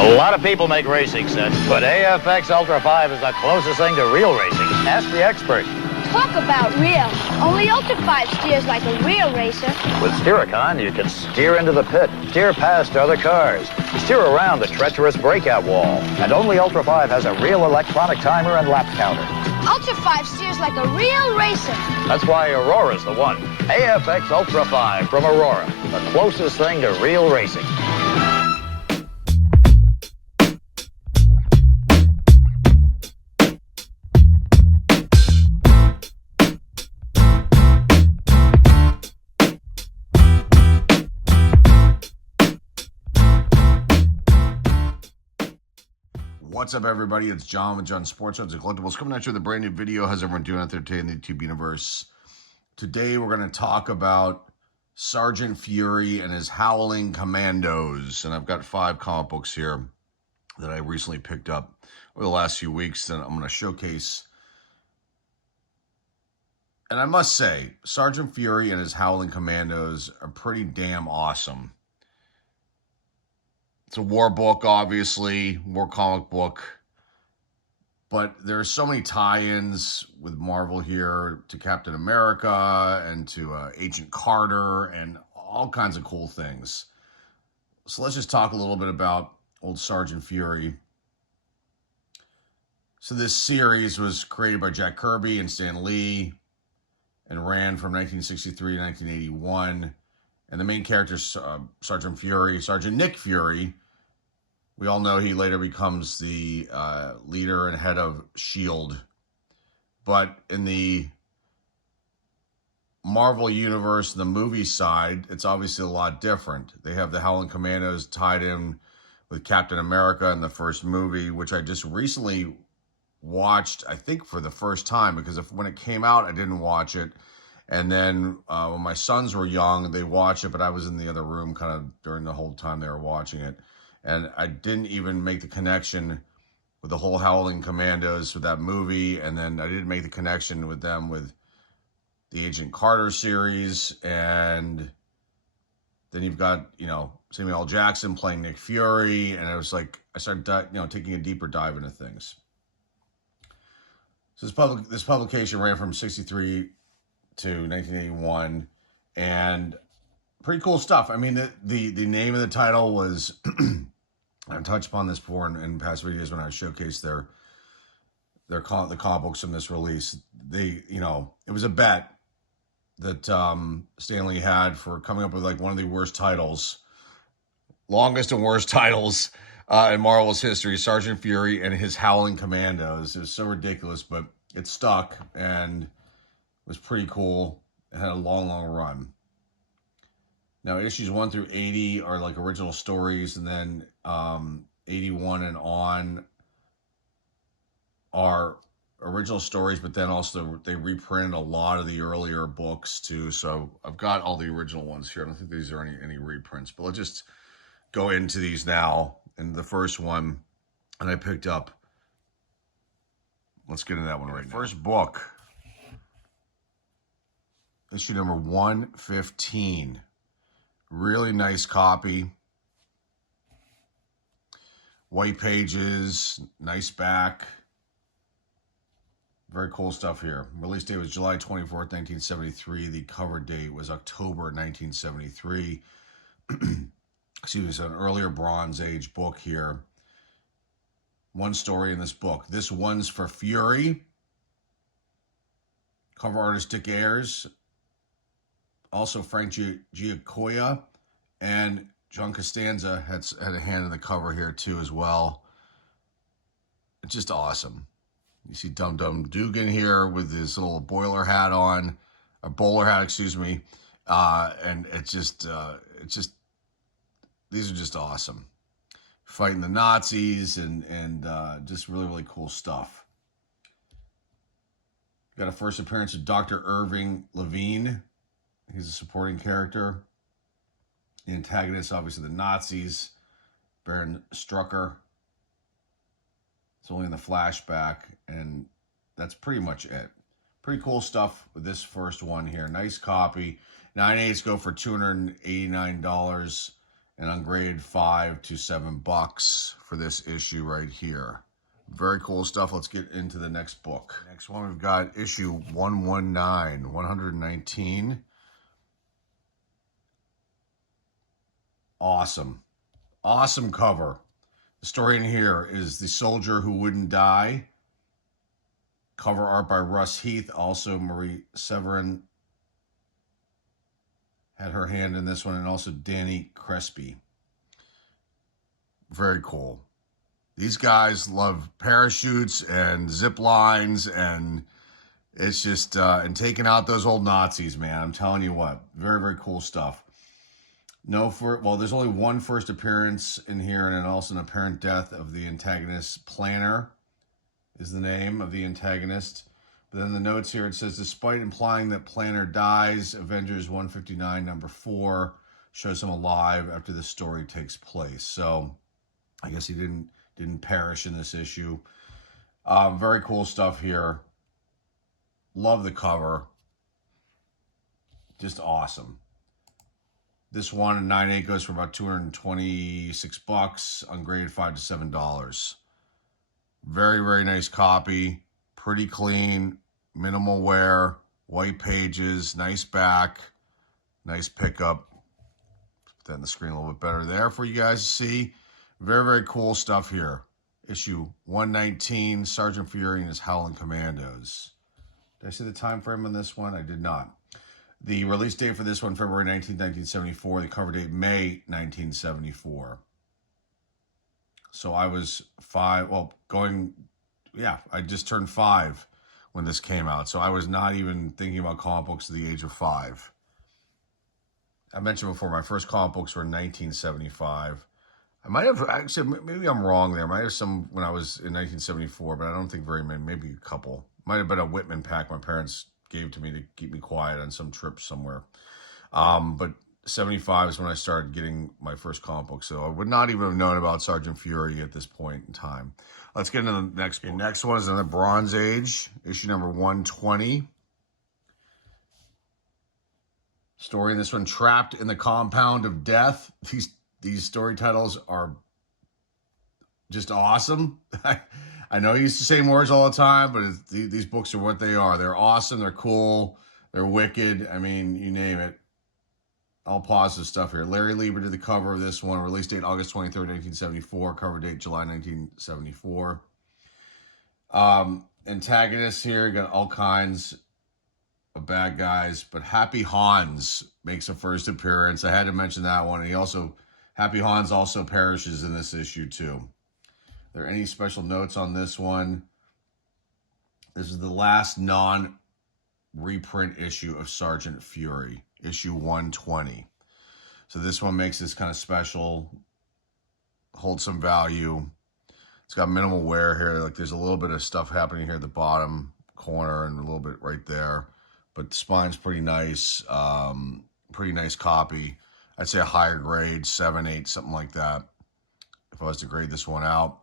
A lot of people make racing sets, but AFX Ultra 5 is the closest thing to real racing. Ask the expert. Talk about real. Only Ultra 5 steers like a real racer. With Steericon, you can steer into the pit, steer past other cars, steer around the treacherous breakout wall. And only Ultra 5 has a real electronic timer and lap counter. Ultra 5 steers like a real racer. That's why Aurora's the one. AFX Ultra 5 from Aurora, the closest thing to real racing. What's up, everybody? It's John with John Sports Cards and Collectibles coming at you with a brand new video. How's everyone doing out there today in the YouTube universe? Today we're going to talk about Sergeant Fury and his Howling Commandos. And I've got 5 comic books here that I recently picked up over the last few weeks that I'm going to showcase. And I must say, Sergeant Fury and his Howling Commandos are pretty damn awesome. It's a war book, obviously, war comic book, but there's so many tie-ins with Marvel here to Captain America and to Agent Carter and all kinds of cool things. So let's just talk a little bit about old Sergeant Fury. So this series was created by Jack Kirby and Stan Lee and ran from 1963 to 1981. And the main character is Sergeant Nick Fury. We all know he later becomes the leader and head of S.H.I.E.L.D. But in the Marvel Universe, the movie side, it's obviously a lot different. They have the Howling Commandos tied in with Captain America in the first movie, which I just recently watched, I think, for the first time, because when it came out, I didn't watch it. And then when my sons were young, they watched it, but I was in the other room kind of during the whole time they were watching it. And I didn't even make the connection with the whole Howling Commandos with that movie. And then I didn't make the connection with them with the Agent Carter series. And then you've got, Samuel L. Jackson playing Nick Fury. And it was like, I started, taking a deeper dive into things. So this publication ran from 63 to 1981. And pretty cool stuff. I mean, the name of the title was, I've touched upon this before in past videos when I showcased the comic books from this release. It was a bet that Stanley had for coming up with like one of the worst titles, longest and worst titles in Marvel's history, Sergeant Fury and his Howling Commandos. It was so ridiculous, but it stuck and was pretty cool. It had a long, long run. Now, issues 1 through 80 are like original stories, and then 81 and on are original stories, but then also they reprinted a lot of the earlier books too. So I've got all the original ones here. I don't think these are any reprints, but let's just go into these now. And the first one that I picked up, let's get into that one right now. First book, issue number 115. Really nice copy. White pages, nice back. Very cool stuff here. Release date was July 24th, 1973. The cover date was October 1973. Excuse me, it's an earlier Bronze Age book here. One story in this book. This one's for Fury. Cover artist Dick Ayers. Also, Frank Giacoia and John Costanza had a hand in the cover here too as well. It's just awesome. You see Dum Dum Dugan here with his little bowler hat on, excuse me, and it's just these are just awesome. Fighting the Nazis and just really, really cool stuff. Got a first appearance of Dr. Irving Levine. He's a supporting character. The antagonist, obviously, the Nazis. Baron Strucker. It's only in the flashback, and that's pretty much it. Pretty cool stuff with this first one here. Nice copy. 9/8 go for $289. and ungraded $5 to $7 for this issue right here. Very cool stuff. Let's get into the next book. Next one, we've got issue 119. Awesome. Awesome cover. The story in here is The Soldier Who Wouldn't Die. Cover art by Russ Heath. Also, Marie Severin had her hand in this one, and also Danny Crespi. Very cool. These guys love parachutes and zip lines, and it's just, and taking out those old Nazis, man. I'm telling you what, very, very cool stuff. Well, there's only one first appearance in here, and then also an apparent death of the antagonist. Planner is the name of the antagonist. But then the notes here, it says, despite implying that Planner dies, Avengers 159 number 4 shows him alive after the story takes place. So I guess he didn't perish in this issue. Very cool stuff here. Love the cover. Just awesome. This one in 9/8 goes for about $226, ungraded $5 to $7. Very, very nice copy. Pretty clean, minimal wear, white pages, nice back, nice pickup. Put that on the screen a little bit better there for you guys to see. Very, very cool stuff here. Issue 119, Sergeant Fury and his Howling Commandos. Did I see the time frame on this one? I did not. The release date for this one, February 19, 1974. The cover date, May 1974. So I was 5, I just turned 5 when this came out. So I was not even thinking about comic books at the age of 5. I mentioned before, my first comic books were in 1975. I might have, actually, maybe I'm wrong there. I might have some when I was in 1974, but I don't think very many, maybe a couple. Might have been a Whitman pack my parents gave to me to keep me quiet on some trip somewhere. But 75 is when I started getting my first comic book. So I would not even have known about Sergeant Fury at this point in time. Let's get into the next book. The next one is in the Bronze Age, issue number 120. Story in this one, Trapped in the Compound of Death. These story titles are just awesome. I know you used to say words all the time, but these books are what they are. They're awesome. They're cool. They're wicked. I mean, you name it. All positive stuff here. Larry Lieber did the cover of this one. Release date August 23rd, 1974. Cover date July 1974. Antagonists here. Got all kinds of bad guys. But Happy Hans makes a first appearance. I had to mention that one. And Happy Hans also perishes in this issue too. Are there any special notes on this one? This is the last non-reprint issue of Sergeant Fury, issue 120. So this one makes this kind of special, holds some value. It's got minimal wear here. Like there's a little bit of stuff happening here at the bottom corner and a little bit right there. But the spine's pretty nice. Pretty nice copy. I'd say a higher grade, 7, 8, something like that, if I was to grade this one out.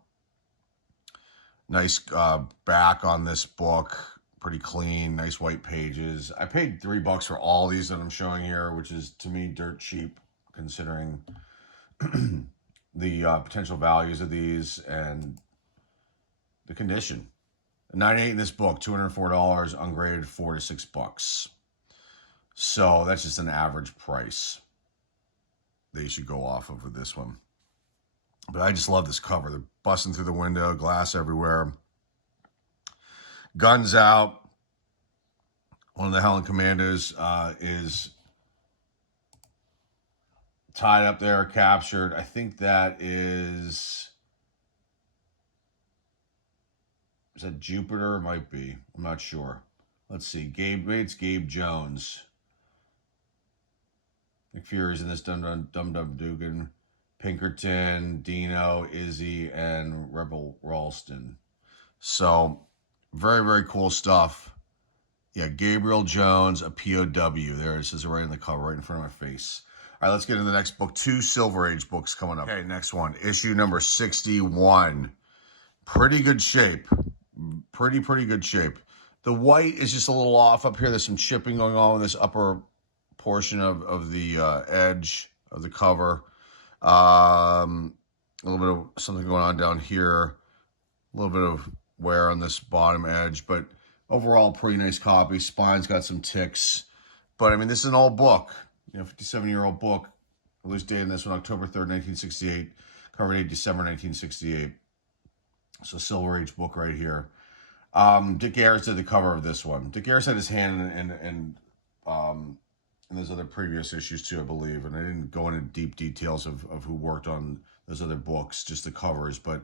Nice back on this book, pretty clean, nice white pages. I paid $3 for all these that I'm showing here, which is to me dirt cheap considering the potential values of these and the condition. 9/8 in this book, $204, ungraded $4 to $6. So that's just an average price they should go off of with this one. But I just love this cover. They're busting through the window, glass everywhere. Guns out. One of the Howling Commandos is tied up there, captured. I think that is that Jupiter? It might be. I'm not sure. Let's see. Maybe it's Gabe Jones. McFury's in this Dum Dugan. Pinkerton, Dino, Izzy, and Rebel Ralston. So, very, very cool stuff. Yeah, Gabriel Jones, a POW. There it says right in the cover, right in front of my face. All right, let's get into the next book. 2 Silver Age books coming up. Okay, next one. Issue number 61. Pretty good shape. Pretty good shape. The white is just a little off up here. There's some chipping going on with this upper portion of the edge of the cover. A little bit of something going on down here. A little bit of wear on this bottom edge, but overall, pretty nice copy. Spine's got some ticks. But, I mean, this is an old book. 57-year-old book. Release date in this one, October 3rd, 1968. Cover date, December 1968. So, Silver Age book right here. Dick Ayers did the cover of this one. Dick Ayers had his hand in those other previous issues too, I believe. And I didn't go into deep details of who worked on those other books, just the covers. But,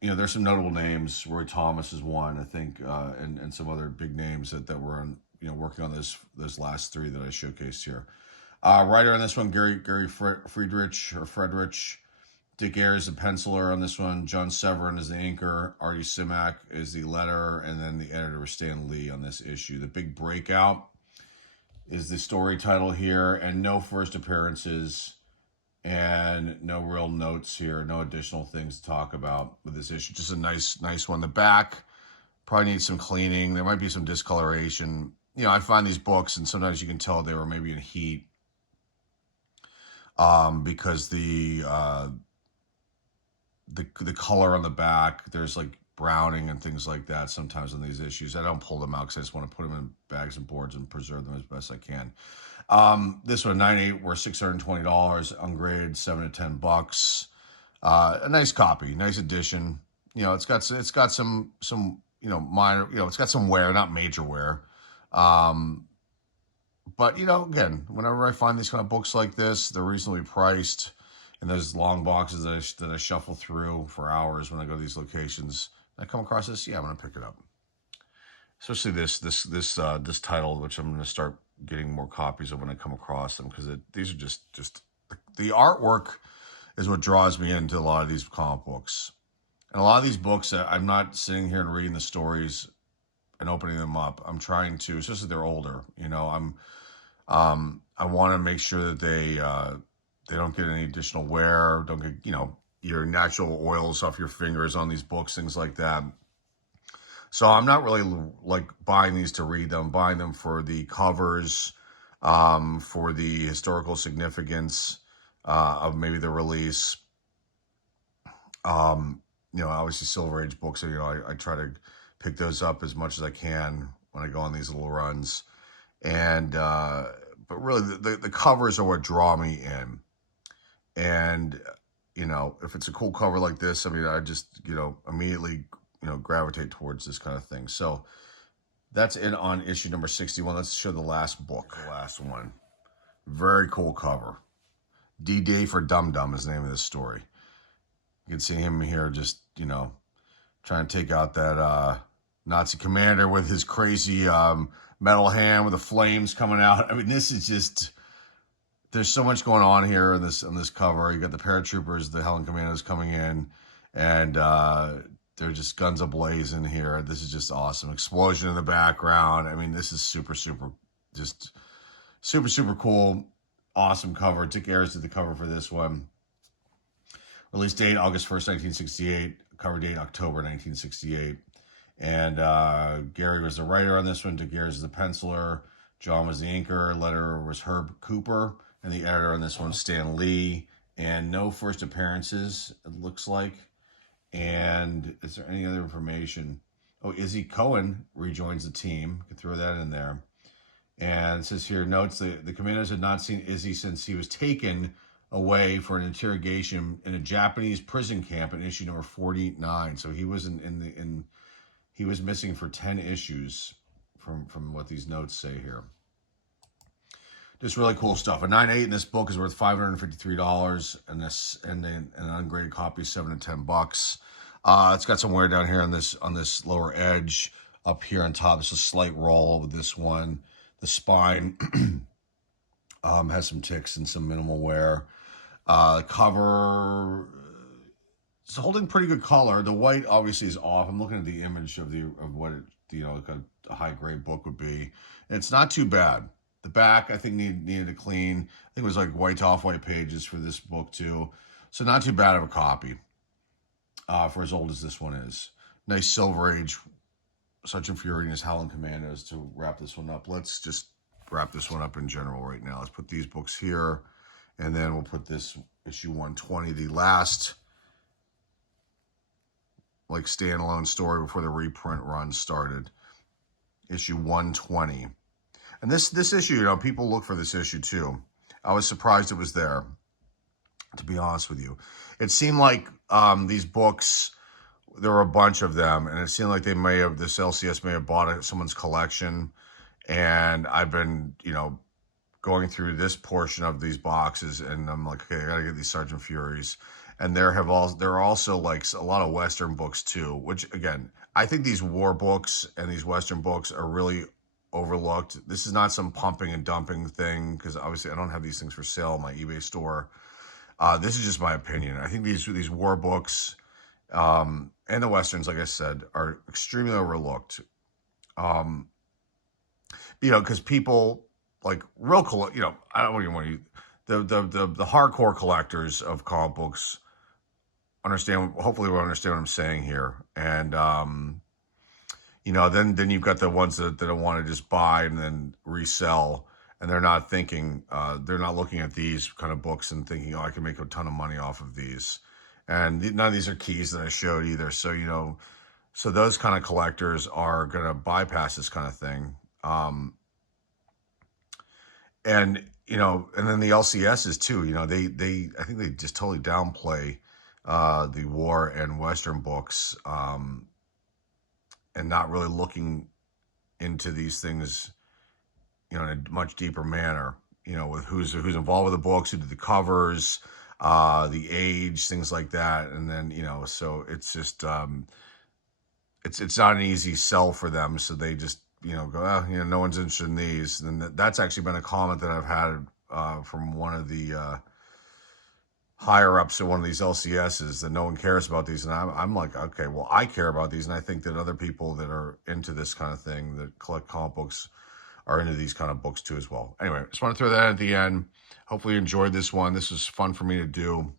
there's some notable names. Roy Thomas is one, I think, and some other big names that were on, working on those last three that I showcased here. Writer on this one, Gary Friedrich. Dick Ayers is the penciler on this one. John Severin is the inker. Artie Simak is the letterer. And then the editor is Stan Lee on this issue. The big breakout is the story title here. And no first appearances. And no real notes here. No additional things to talk about with this issue. Just a nice one. The back probably needs some cleaning. There might be some discoloration. I find these books, and sometimes you can tell they were maybe in heat. Because the color on the back, there's like browning and things like that sometimes on these issues. I don't pull them out because I just want to put them in bags and boards and preserve them as best I can. This one, 9/8, worth $620, ungraded, $7 to $10. A nice copy, nice edition. It's got some minor, it's got some wear, not major wear. But again, whenever I find these kind of books like this, they're reasonably priced. And those long boxes that I shuffle through for hours when I go to these locations. I come across this, I'm gonna pick it up. Especially this title, which I'm gonna start getting more copies of when I come across them, because these are just the artwork is what draws me into a lot of these comic books. And a lot of these books, I'm not sitting here and reading the stories and opening them up. I'm trying to, especially if they're older. I want to make sure that they don't get any additional wear, don't get, your natural oils off your fingers on these books, things like that. So I'm not really like buying these to read them, buying them for the covers, for the historical significance of maybe the release. Obviously Silver Age books, I try to pick those up as much as I can when I go on these little runs. And, but really the covers are what draw me in. And, if it's a cool cover like this, I just, immediately, gravitate towards this kind of thing. So that's it on issue number 61. Let's show the last book, the last one. Very cool cover. D-Day for Dum Dum is the name of this story. You can see him here just, trying to take out that Nazi commander with his crazy metal hand with the flames coming out. This is just... There's so much going on here on this cover. You got the paratroopers, the Howling Commandos coming in, and they're just guns ablazing here. This is just awesome. Explosion in the background. This is super cool. Awesome cover. Dick Ayers did the cover for this one. Release date, August 1st, 1968. Cover date, October 1968. And Gary was the writer on this one. Dick Ayers is the penciler. John was the inker. Letterer was Herb Cooper. And the editor on this one, Stan Lee. And no first appearances, it looks like. And is there any other information? Oh, Izzy Cohen rejoins the team. You can throw that in there. And it says here, notes the Commandos had not seen Izzy since he was taken away for an interrogation in a Japanese prison camp in issue number 49. So he was he was missing for 10 issues from what these notes say here. Just really cool stuff. A 9/8 in this book is worth $553, and an ungraded copy is $7 to $10. It's got some wear down here on this lower edge. Up here on top, it's a slight roll with this one. The spine has some ticks and some minimal wear. The cover is holding pretty good color. The white obviously is off. I'm looking at the image of what a high grade book would be. It's not too bad. The back, I think, needed a clean. I think it was like white to off-white pages for this book, too. So not too bad of a copy for as old as this one is. Nice Silver Age Sergeant Fury and his Howling Commandos to wrap this one up. Let's just wrap this one up in general right now. Let's put these books here, and then we'll put this issue 120, the last like standalone story before the reprint run started. Issue 120. And this issue, you know, people look for this issue too. I was surprised it was there, to be honest with you. It seemed like these books, there were a bunch of them, and it seemed like they may have, this LCS may have bought someone's collection. And I've been, you know, going through this portion of these boxes, and I'm like, okay, I gotta get these Sergeant Furies. And there are also like a lot of Western books too, which again, I think these war books and these Western books are really overlooked. This is not some pumping and dumping thing, because obviously I don't have these things for sale in my eBay store. This is just my opinion. I think these war books and the Westerns, like I said, are extremely overlooked. You know, because people like real, you know, I don't even want to. The hardcore collectors of comic books understand. Hopefully, will understand what I'm saying here. And you know, then you've got the ones that don't want to just buy and then resell, and they're not thinking, they're not looking at these kind of books and thinking, oh, I can make a ton of money off of these. And none of these are keys that I showed either. So, you know, so those kind of collectors are going to bypass this kind of thing. And, you know, and then the LCSs too, you know, I think they just totally downplay the war and Western books, and not really looking into these things, you know, in a much deeper manner, you know, with who's involved with the books, who did the covers, the age, things like that. And then, you know, so it's just, it's not an easy sell for them. So they just, you know, go, oh, you know, no one's interested in these. And that's actually been a comment that I've had from one of the higher ups at one of these LCSs, that no one cares about these. And I'm like, okay, well, I care about these. And I think that other people that are into this kind of thing, that collect comic books, are into these kind of books too as well. Anyway, just want to throw that at the end. Hopefully you enjoyed this one. This was fun for me to do.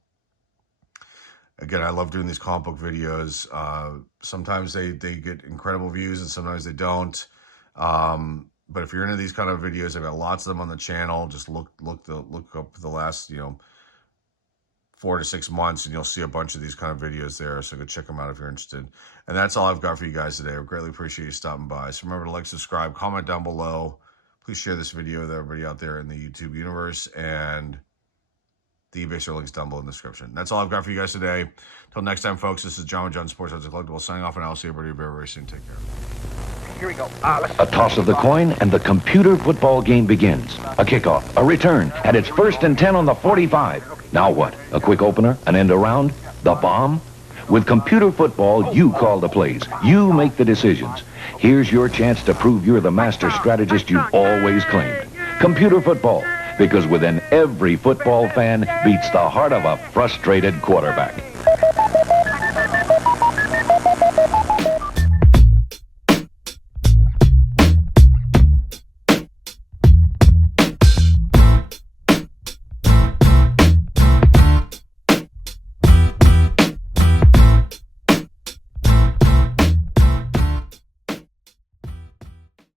Again, I love doing these comic book videos. Sometimes they get incredible views and sometimes they don't. But if you're into these kind of videos, I've got lots of them on the channel. Just look up the last, you know, 4 to 6 months, and you'll see a bunch of these kind of videos there. So go check them out if you're interested. And that's all I've got for you guys today. I greatly appreciate you stopping by. So remember to like, subscribe, comment down below. Please share this video with everybody out there in the YouTube universe, and the eBay store links down below in the description. That's all I've got for you guys today. Until next time, folks, this is John with John Sports Cards and Collectibles signing off, and I'll see everybody very, very soon. Take care. Here we go. A toss of the coin, and the computer football game begins. A kickoff, a return, and it's 1st and 10 on the 45. Now what? A quick opener? An end around? The bomb? With computer football, you call the plays. You make the decisions. Here's your chance to prove you're the master strategist you've always claimed. Computer football, because within every football fan beats the heart of a frustrated quarterback.